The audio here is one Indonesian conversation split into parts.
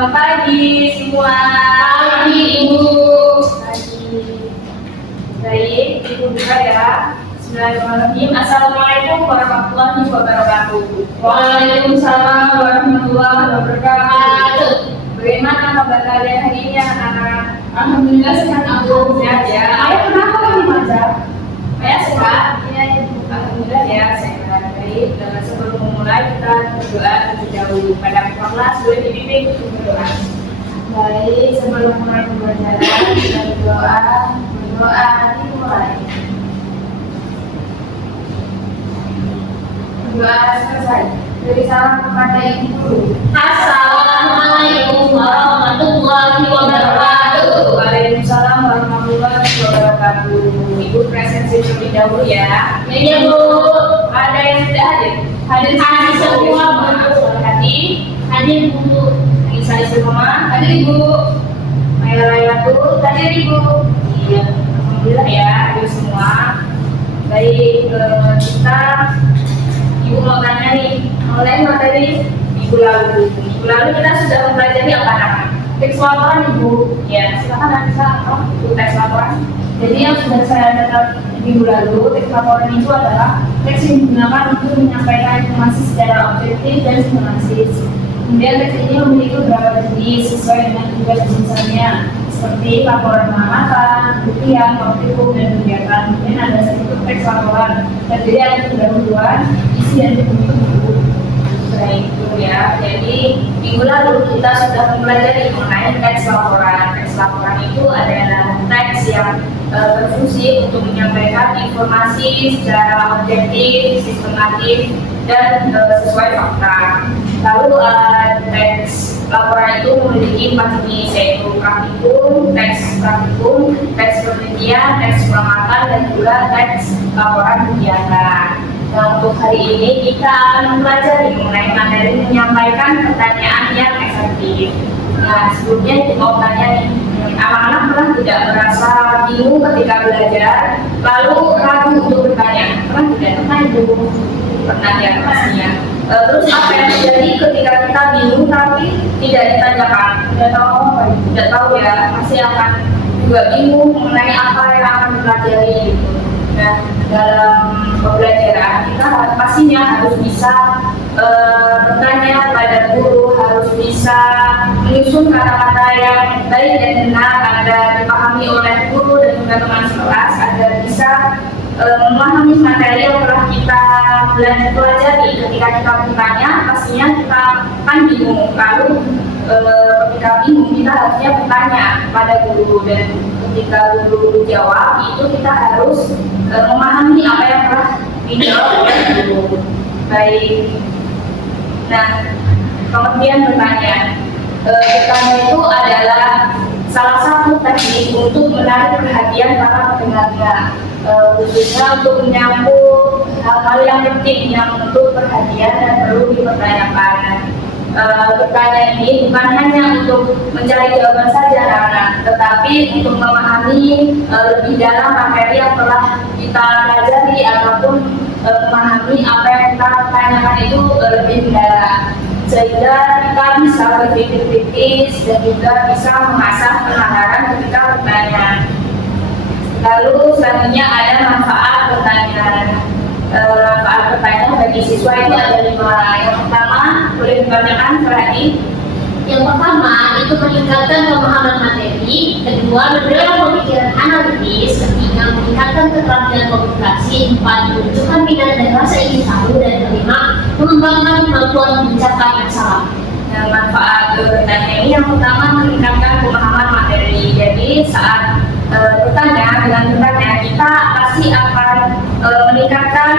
Selamat pagi semua. Pagi Ibu. Pagi. Baik, Ibu buka ya. Bismillahirrahmanirrahim. Assalamualaikum warahmatullahi wabarakatuh. Waalaikumsalam warahmatullahi wabarakatuh. Bagaimana kabar kalian hari ini anak-anak? Alhamdulillah sehat Ibu. Sehat ya. Ayah kenapa lagi baca? Saya sehat. Iya, alhamdulillah ya sehat. Baik, sebelum memulai kita berdoa terlebih dahulu. Pada kelas boleh dipimpin untuk berdoa. Baik, sebelum mulai pembelajaran kita berdoa dimulai. Berdoa selesai. Beri salam kepada ibu guru. Assalamualaikum warahmatullahi wabarakatuh. Waalaikumsalam warahmatullahi wabarakatuh. Ibu presensi terlebih dahulu ya. Iya Bu. Ada yang sudah hadir? Hadir semua Bu. Hadir. Hadir Bu. Nisa Istiqomah, hadir Ibu. Maya Lailatu, hadir Ibu. Iya, alhamdulillah ya, hadir semua. Baik, kita Ibu mau tanya nih, mulai materi minggu lalu. Minggu lalu kita sudah mempelajari apa namanya? Teks laporan Ibu. Ya, silakan Anissa, untuk teks laporan. Jadi yang sudah saya catat minggu lalu, teks laporan itu adalah teks yang digunakan untuk menyampaikan informasi secara objektif dan sistematis. Kemudian teks ini memiliki beberapa jenis sesuai dengan tugas dan misalnya seperti laporan pengamatan, buktian, praktikum, dan kegiatan. Kemudian ada satu teks laporan terdiri atas pendahuluan, isi dan bentuk buku. Baik itu ya. Jadi minggu lalu kita sudah mempelajari mengenai teks laporan. Teks laporan itu adalah teks yang berfungsi untuk menyampaikan informasi secara objektif, sistematis, dan sesuai fakta. Lalu teks laporan itu memiliki 4 jenis, yaitu praktikum, teks penelitian, teks pengamatan, dan juga teks laporan kegiatan. Nah, untuk hari ini kita akan mempelajari mengenai materi menyampaikan pertanyaan yang efektif. Nah, sebelumnya mau tanya nih, anak-anak pernah tidak merasa bingung ketika belajar, lalu ragu untuk bertanya? Pernah tidak? Pernah Ibu? Pernah ya pastinya. Terus apa yang terjadi ketika kita bingung tapi tidak ditanyakan? Tidak tahu ya, pasti akan juga bingung mengenai apa yang akan dipelajari gitu. Nah, dalam pembelajaran kita pastinya harus bisa bertanya pada guru, harus bisa menyusun kata-kata yang baik dan benar agar dipahami oleh guru dan juga teman sekelas, agar bisa memahami materi yang telah kita pelajari. Ketika kita bertanya, pastinya kita kan bingung. Lalu ketika bingung, kita harusnya bertanya pada guru, dan ketika guru jawab, itu kita harus memahami apa yang telah dijawab oleh guru. Baik. Nah, kemudian bertanya. Bertanya itu adalah salah satu teknik untuk menarik perhatian para pendengarnya, khususnya untuk menyambut hal-hal yang penting yang untuk perhatian dan perlu dipertanyakan. Bertanya ini bukan hanya untuk mencari jawaban saja anak-anak, tetapi untuk memahami lebih dalam materi yang telah kita pelajari ataupun memahami apa yang kita tanyakan itu lebih mendalam, sehingga kita bisa berpikir kritis dan juga bisa mengasah kenaharan ketika bertanya. Lalu selanjutnya ada manfaat bertanya. Manfaat bertanya bagi siswa itu ada 5. Yang pertama, boleh dibacakan Ferdi. Yang pertama itu meningkatkan pemahaman materi, kedua mendorong pemikiran analitis, ketiga meningkatkan keterampilan komunikasi, 4 menunjukkan minat dan rasa ingin tahu, dan kelima mengembangkan kemampuan mengucapkan masalah. Nah, manfaat bertanya ini yang pertama meningkatkan pemahaman materi. Jadi saat bertanya, dengan bertanya kita pasti akan meningkatkan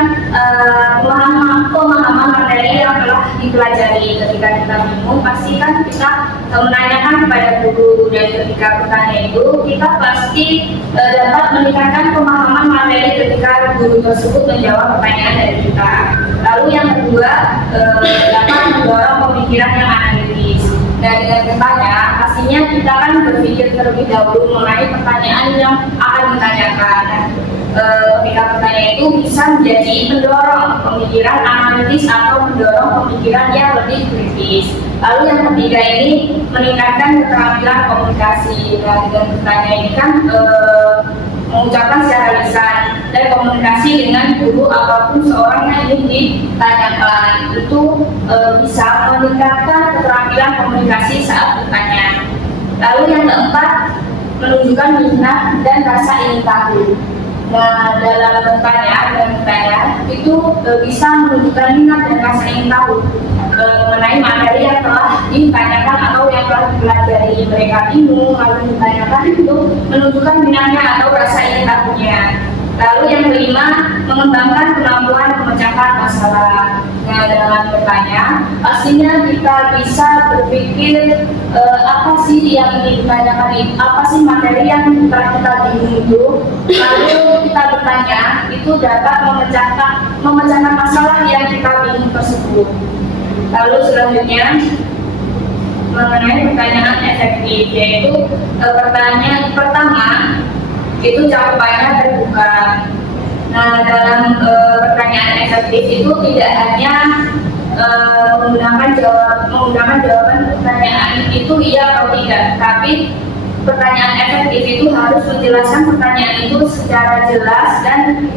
pemahaman materi yang telah dipelajari. Ketika kita bingung, pasti kan kita menanyakan kepada guru, dan ketika bertanya itu kita pasti dapat meningkatkan pemahaman materi ketika guru tersebut menjawab pertanyaan dari kita. Lalu yang kedua, dapat mendorong pemikiran yang analitis. Dan dengan bertanya, pastinya kita kan berpikir terlebih dahulu mengenai pertanyaan yang akan ditanyakan. Ketika bertanya itu bisa menjadi mendorong pemikiran analitis atau mendorong pemikiran yang lebih kritis. Lalu yang ketiga ini meningkatkan keterampilan komunikasi. Nah, dengan bertanya ini kan mengucapkan secara lisan dan komunikasi dengan guru apapun seorang yang ingin ditanyakan itu bisa meningkatkan keterampilan komunikasi saat bertanya. Lalu yang keempat, menunjukkan minat dan rasa ingin tahu. Nah, dalam bertanya itu bisa menunjukkan minat dan rasa ingin tahu mengenai materi yang telah ditanyakan atau yang telah dipelajari. Mereka bingung lalu ditanyakan itu menunjukkan minatnya atau rasa ingin tahunya. Lalu yang kelima, mengembangkan kemampuan memecahkan masalah. Nah, dalam bertanya, pastinya kita bisa berpikir apa sih yang ingin ditanyakan ini, apa sih materi yang telah kita bingung itu. Lalu kita bertanya, itu dapat memecahkan masalah yang kita bingung tersebut. Lalu selanjutnya, mengenai pertanyaan efektif, yaitu pertanyaan pertama itu cakupannya terbuka. Nah, dalam pertanyaan efektif itu tidak hanya menggunakan jawaban pertanyaan itu iya atau tidak, tapi pertanyaan efektif itu harus menjelaskan pertanyaan itu secara jelas dan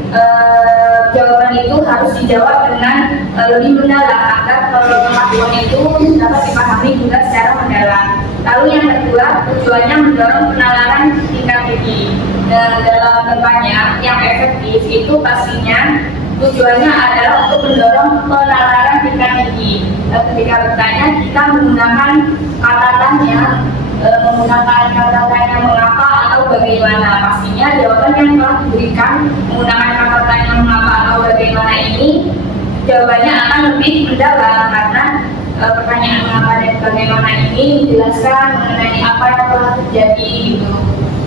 jawaban itu harus dijawab dengan lebih mendalam agar pengetahuan itu dapat dipahami juga secara mendalam. Lalu yang kedua, tujuannya mendorong penalaran tingkat tinggi. Dan dalam bertanya yang efektif itu pastinya tujuannya adalah untuk mendorong penalaran tingkat tinggi. Ketika bertanya kita menggunakan kata tanya, menggunakan kata tanya mengapa atau bagaimana. Pastinya jawaban yang telah diberikan menggunakan kata tanya mengapa atau bagaimana ini jawabannya akan lebih mendalam karena pertanyaan mengapa dan bagaimana ini menjelaskan mengenai apa yang telah terjadi gitu.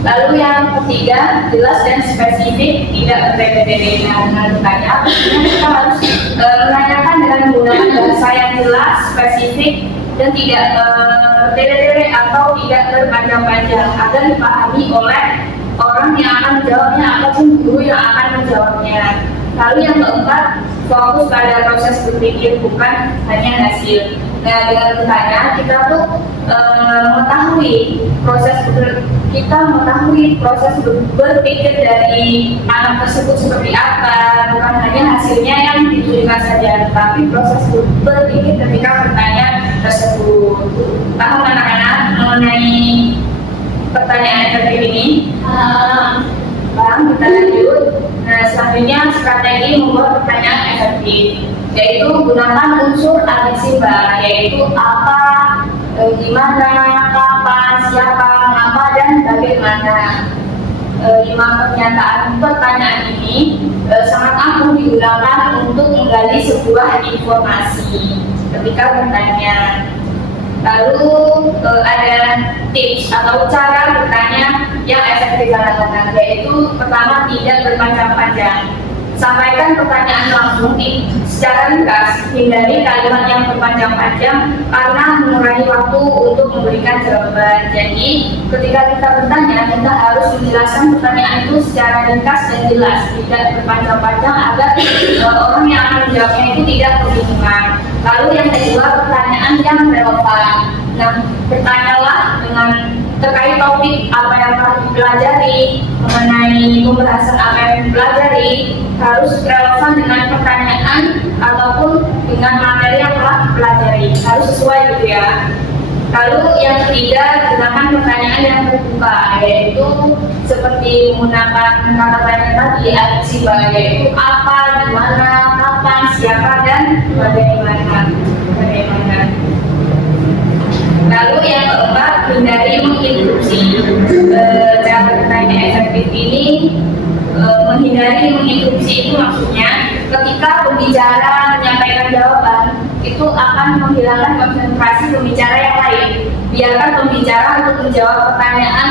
Lalu yang ketiga, jelas dan spesifik, tidak berbeda-beda. Dengan bertanya, kita harus menanyakan dengan menggunakan bahasa yang jelas, spesifik, dan tidak bertele-tele atau tidak berpanjang-panjang agar dipahami oleh orang yang akan menjawabnya ataupun guru yang akan menjawabnya. Lalu yang keempat, fokus pada proses berpikir bukan hanya hasil. Nah, dengan bertanya kita tuh mengetahui proses berpikir dari anak tersebut seperti apa, bukan hanya hasilnya yang dituliskan saja, tapi proses berpikir ketika bertanya tersebut. Paham anak-anak mengenai pertanyaan efektif ini? Paham, kita lanjut. Nah, selanjutnya strategi membuat pertanyaan efektif, yaitu gunakan unsur agensiba, yaitu apa, gimana, kapan, siapa, mengapa, dan bagaimana. 5 pernyataan pertanyaan ini sangat ampuh digunakan untuk menggali sebuah informasi ketika bertanya. Lalu ada tips atau cara bertanya yang efektif anak-anak, yaitu pertama, tidak berpanjang-panjang. Sampaikan pertanyaan langsung secara ringkas, hindari kalimat yang berpanjang-panjang karena mengurangi waktu untuk memberikan jawaban. Jadi ketika kita bertanya, kita harus menjelaskan pertanyaan itu secara ringkas dan jelas, tidak berpanjang-panjang agar orang yang akan menjawabnya itu tidak kebingungan. Lalu yang kedua, pertanyaan yang relevan. Nah, bertanyalah dengan terkait topik apa yang telah dipelajari, mengenai pembahasan apa yang dipelajari, harus relevan dengan pertanyaan ataupun dengan materi yang telah dipelajari, harus sesuai gitu ya. Lalu yang ketiga, gunakan pertanyaan yang terbuka, yaitu seperti menggunakan kata tanya tadi, agensiba, yaitu apa, di mana, kapan, siapa, dan bagaimana. Lalu yang keempat, hindari menginterupsi. Cara bertanya efektif ini menghindari menginterupsi itu maksudnya ketika pembicara menyampaikan jawaban itu akan menghilangkan konsentrasi pembicara yang lain. Biarkan pembicara untuk menjawab pertanyaan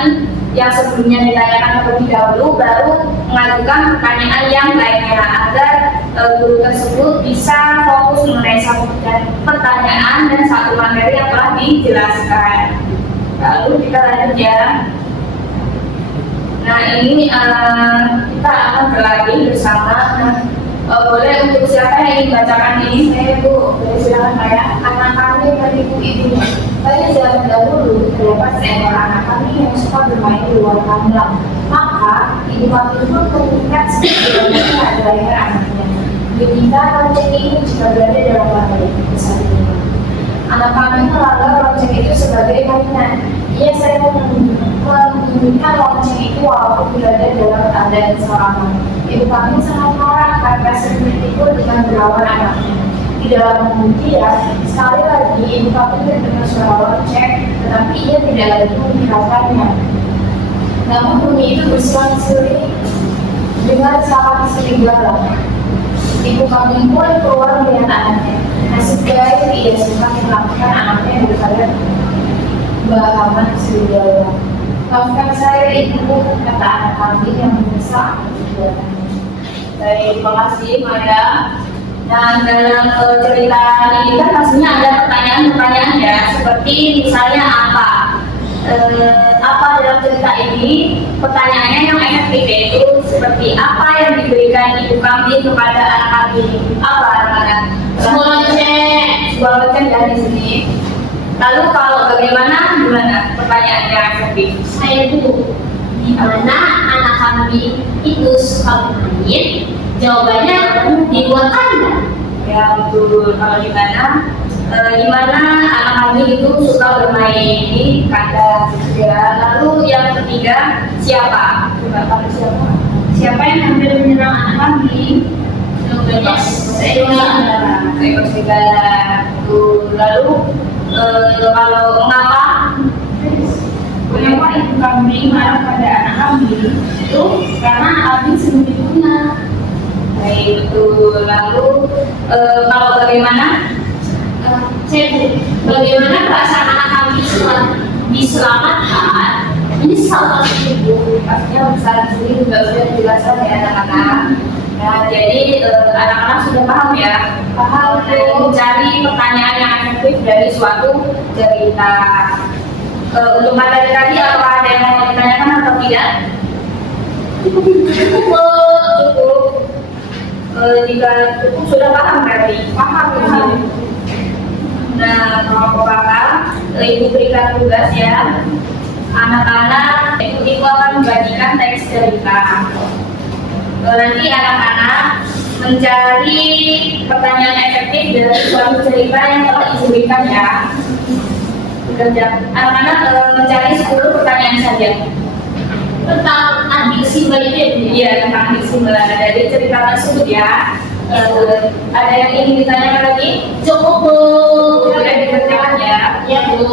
yang sebelumnya ditanyakan terlebih dahulu, baru mengajukan pertanyaan yang lainnya agar guru tersebut bisa fokus mengenai satu pertanyaan dan satu materi yang telah dijelaskan. Lalu kita lanjut ya. Nah, ini kita akan berlatih bersama. Boleh untuk siapa yang ingin bacakan ini? Saya Bu, boleh silakan saya. Anak kami dan ibu-ibunya. Pada zaman dahulu terdapat seekor anak kami yang suka bermain di luar kandang. Maka ibu kami pun mengingat sebagai ada leher anaknya. Ketika lonceng ini juga berada dalam wadah besar ini. Anak kami menganggap lonceng itu sebagai mainan. Ia sering menginginkan lonceng itu walaupun berada dalam keadaan selamat. Ibu kami sangat marah karena sering bertikur dengan berawan anaknya. Di dalam kemudian, sekali lagi ibu kami mendengar suara lonceng, tetapi ia tidak lagi menghiraukannya. Namun bunyi itu berselang-seling dengan sangat serigala. Ibu kami pun keluar melihat anaknya. Nasib baik ia suka melakukan anaknya daripada bahaman serigala. Maafkan saya ibu, kata anak kami yang mendesak. Baik, terima kasih Madam. Nah, dalam cerita ini kan pastinya ada pertanyaan-pertanyaan ya, seperti misalnya apa dalam cerita ini, pertanyaannya yang efektif yaitu seperti apa yang diberikan ibu kami kepada anak kami, apa anak-anak? Sebuah lonceng. Sebuah lonceng dari sini. Lalu kalau gimana pertanyaan yang efektif? Saya Bu, di mana anak kami itu suka bermain? Jawabannya di luar kandang. Ya betul. Kalau di mana anak kami itu suka bermain di kandang. Ya. Lalu yang ketiga siapa? Coba siapa? Siapa yang hampir menyerang anak kami? Jawabannya Serigala. Lalu kalau mengapa? Kenapa ibu kami marah pada anak kami? Itu karena habis sembunyinya. Baik, betul. Lalu kalau bagaimana? Bagaimana perasaan anak kami diselamatkan? Ini salah satu ibu. Pastinya besar sini juga sudah dijelaskan ya anak-anak. Nah, jadi anak-anak sudah paham ya? Paham mencari pertanyaan yang efektif dari suatu cerita. Untuk materi tadi apakah ada yang mau ditanyakan atau tidak? Cukup. Jika cukup sudah paham berarti? Paham. Nah, kalau kakak, ibu berikan tugas ya. Anak-anak, ibu akan membagikan teks cerita. Nanti anak-anak mencari pertanyaan efektif dari suatu cerita yang telah ibu berikan ya. Anak-anak mencari 10 pertanyaan saja. Tentang adik Simba itu ya? Iya, tentang adik Simba dari cerita tersebut ya. Ada yang ingin ditanyakan lagi? Cukup Bu. Sudah dikerjakan ya. Ya Bu.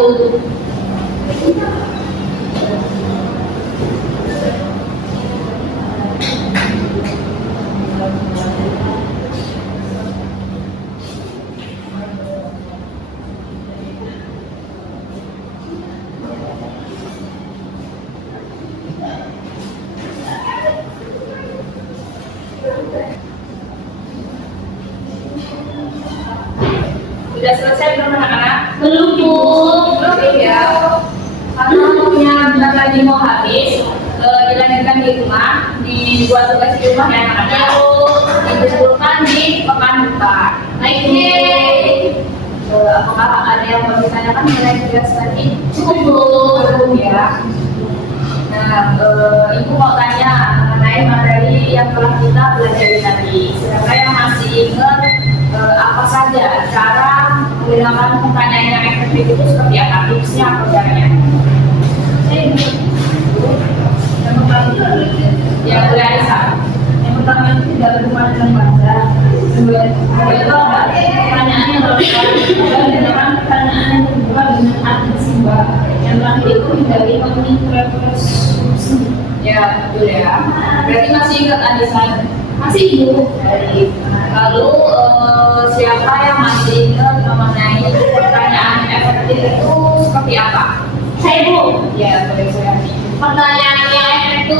Sudah selesai belum anak-anak? Belum Bu. Belum ya. Karena waktunya bentar lagi mau habis, dilanjutkan di rumah, dibuat tugas di rumah ya anak-anak. Dikumpulkan di pekan depan. Baik. Apakah ada yang mau ditanyakan mengenai tugas tadi? Cukup Bu. Belum ya. Nah, ibu mau tanya mengenai materi yang telah kita belajar tadi. Siapa yang masih ingat apa saja cara menggunakan pertanyaan yang efektif itu seperti apa? Tipsnya apa caranya? Ya, boleh Aisyah. Yang pertama itu tidak berkumandang bahasa. Kedua itu pertanyaan yang dengan pertanyaan yang kedua dengan arti Simba. Yang terakhir itu hindari mengreproduksi. Ya, betul ya. Berarti masih ingat Aisyah? Masih Ibu. Baik. Lalu siapa yang masih ingat mengenai pertanyaan efektif itu seperti apa? Saya Bu. Ya, boleh saya. Pertanyaan yang efektif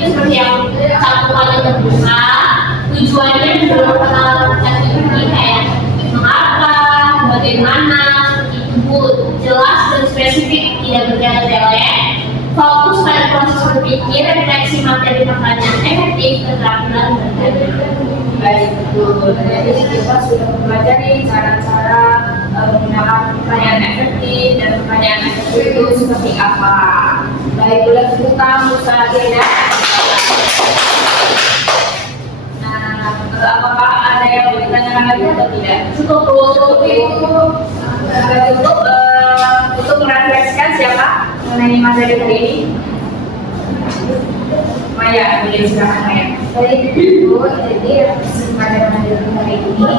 itu seperti yang cakupannya terbuka, tujuannya juga mengenalkan ini kayak mengapa, bagaimana, itu Bu, jelas dan spesifik, tidak bertele-tele, fokus pada proses berpikir merefleksi materi pertanyaan efektif, keterampilan bertanya. Baik, betul. Jadi kita sudah mempelajari cara-cara menggunakan pertanyaan efektif dan pertanyaan efektif itu seperti apa. Baik, boleh kita mulai ya. Nah, apakah ada yang mau ditanyakan lagi atau tidak? Cukup Untuk merefleksikan siapa mengenai materi hari ini? Maya, boleh silakan Maya. Baik, Ibu, jadi pada materi hari ini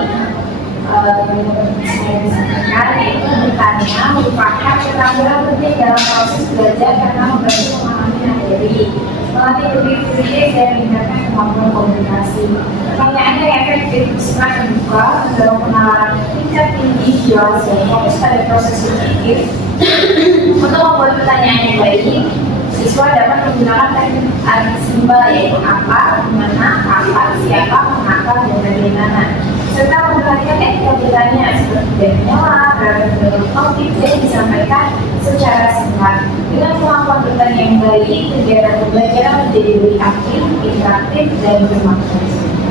saya sampaikan yaitu bertanya merupakan keterampilan penting dalam proses belajar karena membantu memahami materi. Melatih berpikir dan meningkatkan kemampuan komunikasi. Pertanyaannya yang efektif bersifat terbuka, mendorong penalaran tingkat tinggi, jelas dan fokus pada proses berpikir. Untuk membuat pertanyaan yang baik, siswa dapat menggunakan teknik Simba yaitu apa, mana, kapan, siapa, mengapa, dan bagaimana. Serta memperhatikan etika bertanya seperti tidak menyela, beragam topik dan disampaikan secara singkat. Dengan kemampuan bertanya yang baik, kegiatan pembelajaran menjadi lebih aktif, interaktif, dan bermakna.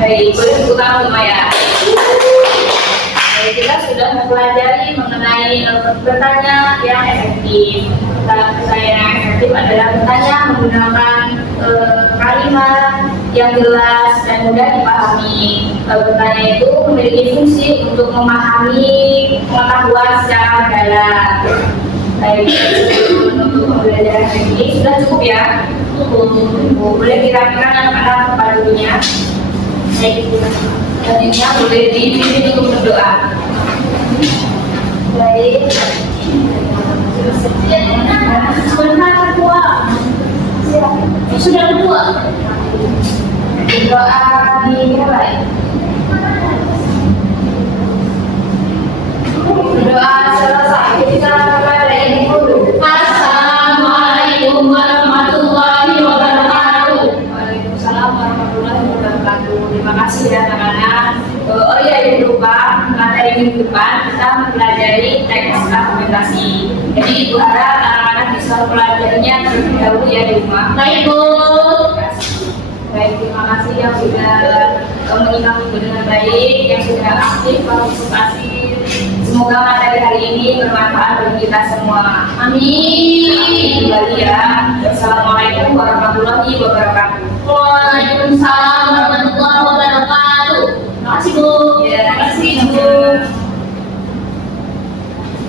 Baik, boleh tepuk tangan Maya. Baik, kita sudah mempelajari mengenai bertanya yang efektif. Pertanyaan yang efektif adalah bertanya menggunakan kalimat yang jelas dan mudah dipahami. Bertanya itu memiliki fungsi untuk memahami pengetahuan secara mendalam. Baik, untuk pembelajaran ini sudah cukup ya. Boleh kira-kira anak-anak kepada dulunya. Baik, selanjutnya boleh dipimpin untuk berdoa. Baik, Sebentar kedua. Sudah kedua. doa dimulai. Doa selesai, kita kepada Ibu dulu. Assalamualaikum warahmatullahi wabarakatuh. Waalaikumsalam warahmatullahi wabarakatuh. Terima kasih ya anak-anak. Oh iya, jangan lupa materi minggu depan kita mempelajari teks argumentasi. Jadi Ibu harap anak-anak bisa mempelajarinya terlebih dahulu ya di rumah. Baik, Bu. Baik, terima kasih yang sudah menyimak Ibu dengan baik, yang sudah aktif partisipasi. Semoga materi hari ini bermanfaat bagi kita semua. Amin. Kembali ya. Wassalamualaikum warahmatullahi wabarakatuh. Waalaikumsalam warahmatullahi wabarakatuh. Terima kasih, Bu. Ya, terima kasih Bu.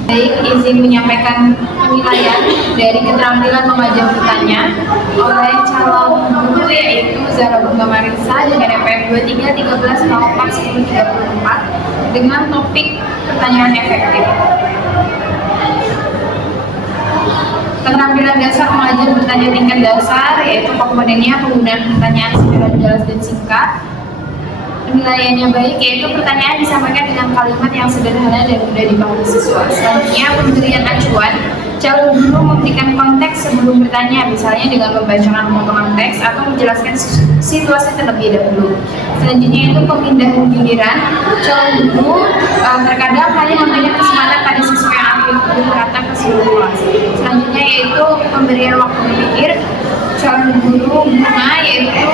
Baik, izin menyampaikan penilaian dari keterampilan memajang bertanya oleh calon guru yaitu Zara Bunga Marisa dengan NPM 2313041034 dengan topik pertanyaan efektif. Keterampilan dasar mengajar bertanya tingkat dasar yaitu komponennya penggunaan pertanyaan sederhana, jelas dan singkat. Penilaiannya baik yaitu pertanyaan disampaikan dengan kalimat yang sederhana dan mudah dipahami siswa. Selanjutnya pemberian acuan, calon guru memberikan konteks sebelum bertanya, misalnya dengan membacakan potongan teks atau menjelaskan situasi terlebih dahulu. Selanjutnya itu pemindahan giliran, calon guru terkadang hanya memberikan kesempatan pada siswa yang aktif berkata ke seluruh kelas. Selanjutnya yaitu pemberian waktu berpikir, calon guru yaitu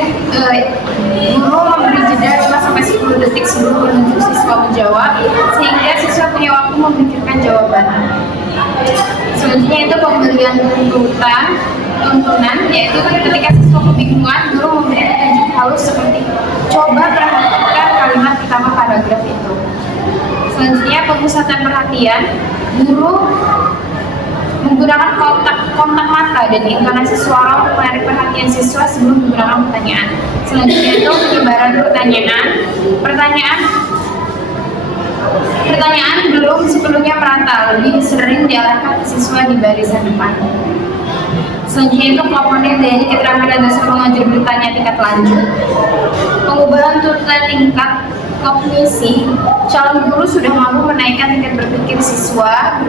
guru memberi jeda 5-10 detik sebelum menunjuk siswa menjawab sehingga siswa punya waktu memikirkan jawaban. Selanjutnya itu pemberian tuntunan yaitu ketika siswa kebingungan, guru memberi petunjuk halus seperti coba perhatikan kalimat pertama paragraf itu. Selanjutnya pemusatan perhatian, guru menggunakan kontak mata dan intonasi suara untuk menarik perhatian siswa sebelum menggunakan pertanyaan. Selanjutnya itu penyebaran pertanyaan belum sepenuhnya merata, lebih sering diarahkan ke siswa di barisan depan. Selanjutnya itu komponen dari keterampilan dasar mengajar bertanya tingkat lanjut. Pengubahan turunan tingkat kognisi, calon guru sudah mampu menaikkan tingkat berpikir siswa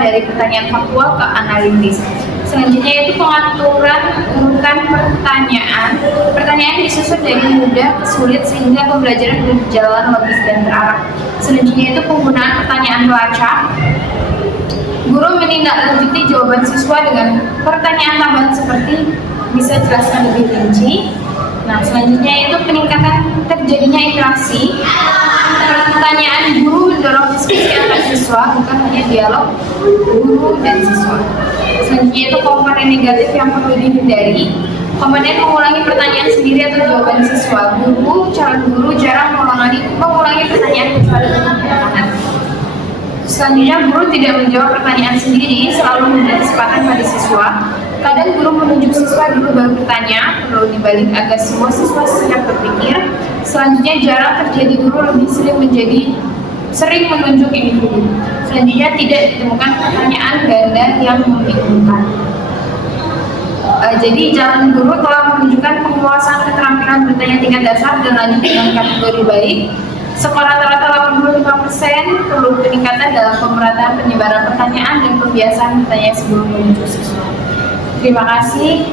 dari pertanyaan faktual ke analitis. Selanjutnya itu pengaturan urutan pertanyaan disusun dari mudah ke sulit sehingga pembelajaran berjalan logis dan terarah. Selanjutnya itu penggunaan pertanyaan pelacak. Guru menindaklanjuti jawaban siswa dengan pertanyaan tambahan seperti bisa jelaskan lebih rinci? Nah, selanjutnya itu peningkatan terjadinya interaksi. Pertanyaan guru mendorong diskusi antar siswa, bukan hanya dialog guru dan siswa. Selanjutnya itu komponen negatif yang perlu dihindari. Komponen mengulangi pertanyaan sendiri atau jawaban siswa. Calon guru jarang mengulangi pertanyaan kecuali dengan penekanan. Selanjutnya, guru tidak menjawab pertanyaan sendiri, selalu memberi kesempatan pada siswa. Kadang guru menunjuk siswa dulu baru bertanya, perlu dibalik agar semua siswa siap berpikir. Selanjutnya, jarang terjadi guru lebih sering menunjuk individu. Selanjutnya, tidak ditemukan pertanyaan ganda yang membingungkan. Jadi, calon guru telah menunjukkan penguasaan keterampilan bertanya tingkat dasar dan lanjut dengan kategori baik. Skor rata-rata 85%, perlu peningkatan dalam pemerataan penyebaran pertanyaan dan kebiasaan bertanya sebelum menunjuk siswa. Terima kasih.